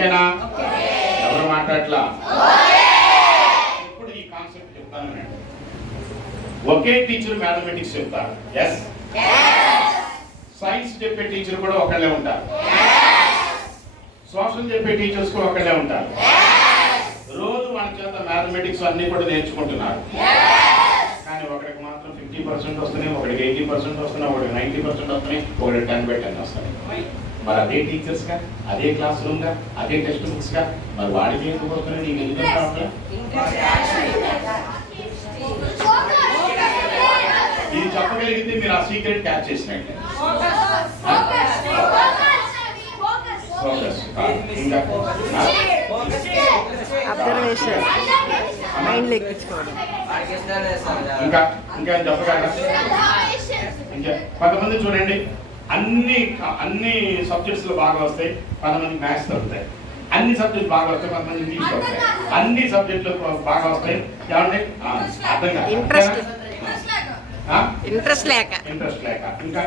ఓకేనా? ఎవరు మాట్లాడలా ఇప్పుడు ఈ కాన్సెప్ట్ చెప్తాను వినండి. ఒకే టీచర్ మ్యాథమెటిక్స్ చెప్తారు. ఎస్ సైన్స్ చెప్పే టీచర్ కూడా ఒకళ్ళే ఉంటారు. సోషల్ చెప్పే టీచర్స్ కూడా ఒకళ్ళే ఉంటారు. రోజు మన చేత మ్యాథమెటిక్స్ అన్ని కూడా నేర్చుకుంటున్నారు. కానీ ఒకడికి మాత్రం ఫిఫ్టీ పర్సెంట్ వస్తున్నాయి ఒకడికి ఎయిటీ పర్సెంట్ వస్తున్నాయి ఒకడికి నైంటీ పర్సెంట్ వస్తున్నాయి ఒకటి టెన్ బై టెన్ వస్తున్నాయి. మరి అదే టీచర్స్గా అదే క్లాస్ రూమ్గా అదే టెక్స్ట్ బుక్స్గా మరి వాడికి ఎందుకు వస్తున్నాయి? నీకు ఎందుకు రావట్లేదు ఇది చెప్పగలిగితే మీరు ఆ సీక్రెట్ క్యాచ్ చేసినట్టే? అబ్జర్వేషన్ మైండ్ ఎక్కించుకోవడం ఇంకా ఇంకా చెప్పగలరా? ఇంకా. కొంతమంది చూడండి. అన్ని అన్ని సబ్జెక్ట్స్లో బాగా వస్తాయి కొంతమంది మ్యాథ్స్ తగ్గుతాయి అన్ని సబ్జెక్ట్ బాగా వస్తాయి కొంతమంది ఇంగ్లీష్ వస్తాయి అన్ని సబ్జెక్టులు బాగా వస్తాయి. ఏమండి? ఆ, అర్థం కాదు? ఇంట్రెస్ట్ లేక. ఇంట్రెస్ట్ లేక. ఇంకా?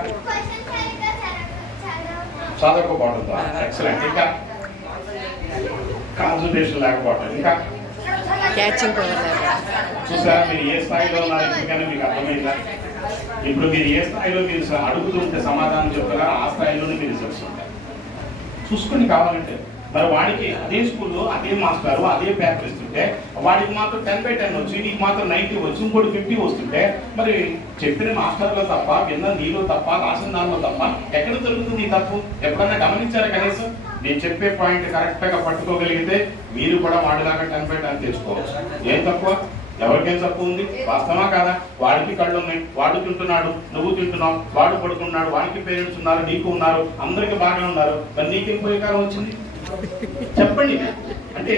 చదవకపోవడంతో. ఎక్సలెంట్ ఇంకా? కాన్సన్ట్రేషన్ లేకపోవడం. ఇంకా? క్యాచింగ్ పవర్ చూసారా మీరు ఏ స్థాయిలో ఉన్నారు? ఎందుకని మీకు అర్థమైందా? ఇప్పుడు మీరు ఏ స్థాయిలో మీరు అడుగుతుంటే సమాధానం చెప్తారా? ఆ స్థాయిలోనే మీరు తెలుసుకుంటారు. చూసుకుని కావాలంటే. మరి వాడికి అదే స్కూల్లో అదే మాస్టారు అదే పేపర్ ఇస్తుంటే వాడికి మాత్రం టెన్ బై టెన్ వచ్చి నీకు మాత్రం నైన్టీ వచ్చి ఇంకోటి ఫిఫ్టీ వస్తుంటే మరి చెప్పిన మాస్టర్లో తప్ప విన్న నీలో తప్ప రాసిన దానిలో తప్ప ఎక్కడ దొరుకుతుంది తప్పు? ఎప్పుడన్నా గమనించారా కనీసం? నేను చెప్పే పాయింట్ కరెక్ట్గా పట్టుకోగలిగితే మీరు కూడా వాడిలాగా టెన్ బై టెన్ తెచ్చుకోవచ్చు. ఏం తక్కువ? ఎవరికేం తక్కువ ఉంది? వాస్తవా కాదా? వాడికి కళ్ళు ఉన్నాయి వాడు తింటున్నాడు. నువ్వు తింటున్నావు. వాడు పడుకున్నాడు. వాడికి పేరెంట్స్ ఉన్నారు. నీకు ఉన్నారు. అందరికి బాగానే ఉన్నారు. మరి నీకేం పోయేకాలం వచ్చింది? చెప్పండి. అంటే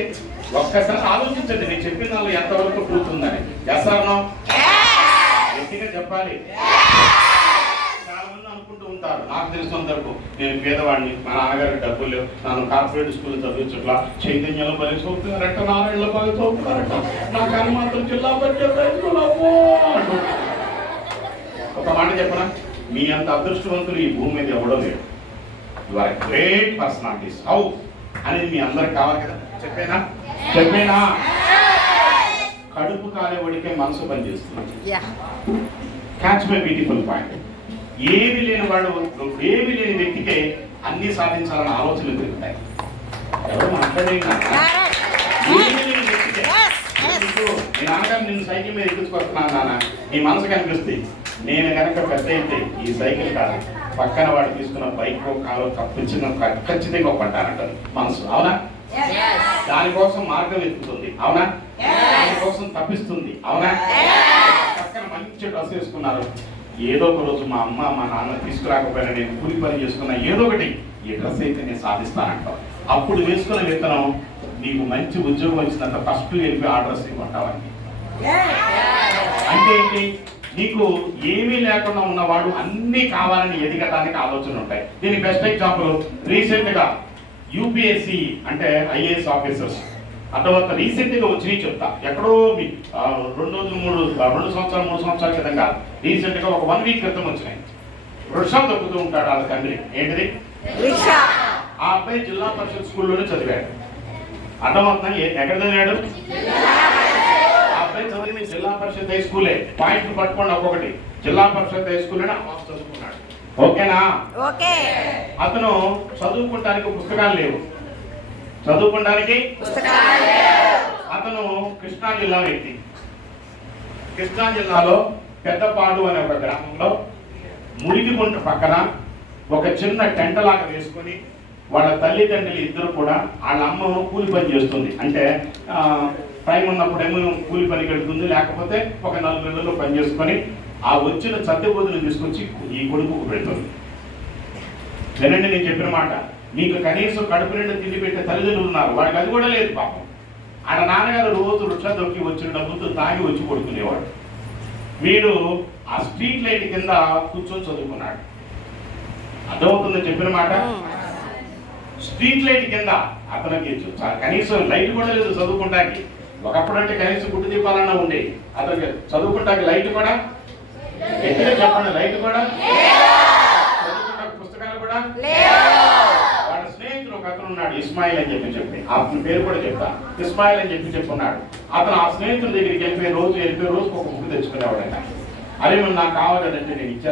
ఒక్కసారి ఆలోచించండి. నేను చెప్పిన దానిలో ఎంతవరకు ట్రూత్ ఉందని. ఎస్ అన్నో గట్టిగా చెప్పాలి. చాలా మంది అనుకుంటూ ఉంటారు. నాకు తెలిసినంత వరకు నేను పేదవాడిని. మా నాన్నగారికి డబ్బులు లేవు. నన్ను కార్పొరేట్ స్కూల్ చదివించట్లా చైతన్యంలో పని చదువుతున్నారట నారాయణలో పని చదువుతున్నారట నా కానీ మాత్రం జిల్లా అంటూ. ఒక మాట చెప్పనా? మీ అంత అదృష్టవంతులు ఈ భూమి మీద ఎవడో లేడు you are great personalities how అనేది మీ అందరికి కావాలి కదా. చెప్పేనా? చెప్పేనా? కడుపు కాలేవాడికే మనసు పనిచేస్తుంది. క్యాచ్ మై బ్యూటిఫుల్ పాయింట్ ఏమి లేని వాడు ఏమి లేని వ్యక్తికే అన్ని సాధించాలన్న ఆలోచనలు తిరుగుతాయి ఎవరు ఇప్పుడు మీ నాన్నగారు నిన్ను సైకిల్ మీద ఎక్కించుకొస్తున్నాను నాన్న. నీ మనసు కనిపిస్తుంది నేను కనుక పెద్ద అయితే ఈ సైకిల్ కాదు. పక్కన వాడు తీసుకున్న బైక్ కాలో తప్పించిన ఖచ్చితంగా కొంటానంటారు మనసు. అవునా? దానికోసం మార్గం వెతుకుతుంది. అవునా? దానికోసం తప్పిస్తుంది. అవునా? పక్కన మంచి డ్రెస్ వేసుకున్నారు. ఏదో ఒక రోజు మా అమ్మ మా నాన్న తీసుకురాకపోయినా నేను కూలి పని చేసుకున్న ఏదో ఒకటి ఈ డ్రెస్ అయితే నేను సాధిస్తానంటావు అప్పుడు వేసుకున్న విత్తనం నీకు మంచి ఉద్యోగం వచ్చినంత ఫస్ట్ వెళ్ళి ఆ డ్రెస్ కొంటావని అంటే ఏంటి? నీకు ఏమీ లేకుండా ఉన్నవాడు అన్ని కావాలని ఎదగటానికి ఆలోచన ఉంటాయి. దీని బెస్ట్ ఎగ్జాంపుల్ రీసెంట్గా యూపీఎస్సి అంటే ఐఏఎస్ ఆఫీసర్స్ ఆ తర్వాత రీసెంట్గా వచ్చినాయి చెప్తా. ఎక్కడో ఆ, రెండు రోజులు మూడు ఆ, రెండు సంవత్సరాలు మూడు సంవత్సరాల క్రితం కాదు రీసెంట్గా ఒక వన్ వీక్ క్రితం వచ్చినాయి. వృషం తొక్కుతూ ఉంటాడు వాళ్ళ తండ్రి. ఏంటిది? ఆ అబ్బాయి జిల్లా పరిషత్ స్కూల్లోనే చదివాడు. అర్థమవుతున్నా ఏ- ఎక్కడ చదివాడు? ఆ అబ్బాయి చదివిన జిల్లా పరిషత్ హై స్కూలే. పాయింట్ పట్టుకోండి ఒక్కొక్కటి. జిల్లా పరిషత్ హై స్కూల్ చదువుకున్నాడు ఓకేనా? ఓకే. అతను చదువుకుంటానికి పుస్తకాలు లేవు. చదువుకోవడానికి అతను కృష్ణా జిల్లా వ్యక్తి. కృష్ణా జిల్లాలో పెద్దపాడు అనే ఒక గ్రామంలో మురిగిగుంట పక్కన ఒక చిన్న టెంట లాగా వేసుకొని వాళ్ళ తల్లిదండ్రులు ఇద్దరు కూడా వాళ్ళ అమ్మ కూలి పని చేస్తుంది. అంటే టైం ఉన్నప్పుడేమో కూలి పనికి వెళ్తుంది లేకపోతే ఒక నలుగు నెలలు పని చేసుకొని ఆ వచ్చిన సత్య బోధులు తీసుకొచ్చి ఈ కొడుకుకు పెడుతుంది. వినండి నేను చెప్పిన మాట. నీకు కనీసం కడుపు నిండా తిండి పెట్టే తల్లిదండ్రులు ఉన్నారు. వాడికి అది కూడా లేదు పాపం. ఆయన నాన్నగారు రోజు వృక్ష దొక్కి వచ్చిన డబ్బులతో తాగి వచ్చి పడుకునేవాడు. వీడు ఆ స్ట్రీట్ లైట్ కింద కూర్చొని చదువుకున్నాడు. అర్థమవుతుంది చెప్పిన మాట? స్ట్రీట్ లైట్ కింద అతనికి కనీసం లైట్ కూడా లేదు చదువుకుంటానికి. ఒకప్పుడు అంటే కనీసం గుడ్డు దీపాలన్నా ఉండే. అతనికి చదువుకుంటానికి లైట్ కూడా? ఎక్కడ చెప్పండి లైట్ కూడా? చదువుకుంటానికి పుస్తకాలు కూడా? ఒక పక్కన ఉన్నాడు ఇస్మాయిల్ అని చెప్పి చెప్పి. అతని పేరు కూడా చెప్తా. ఇస్మాయిల్ అని చెప్పి చెప్పున్నాడు. అతను ఆ స్నేహితుడి దగ్గరికి వెళ్ళిపోయి రోజు వెళ్ళిపోయి రోజుకు ఒక బుక్ తెచ్చుకునేవాడట. అరే నువ్వు నాకు కావాలంటే నేను ఇచ్చేస్తాను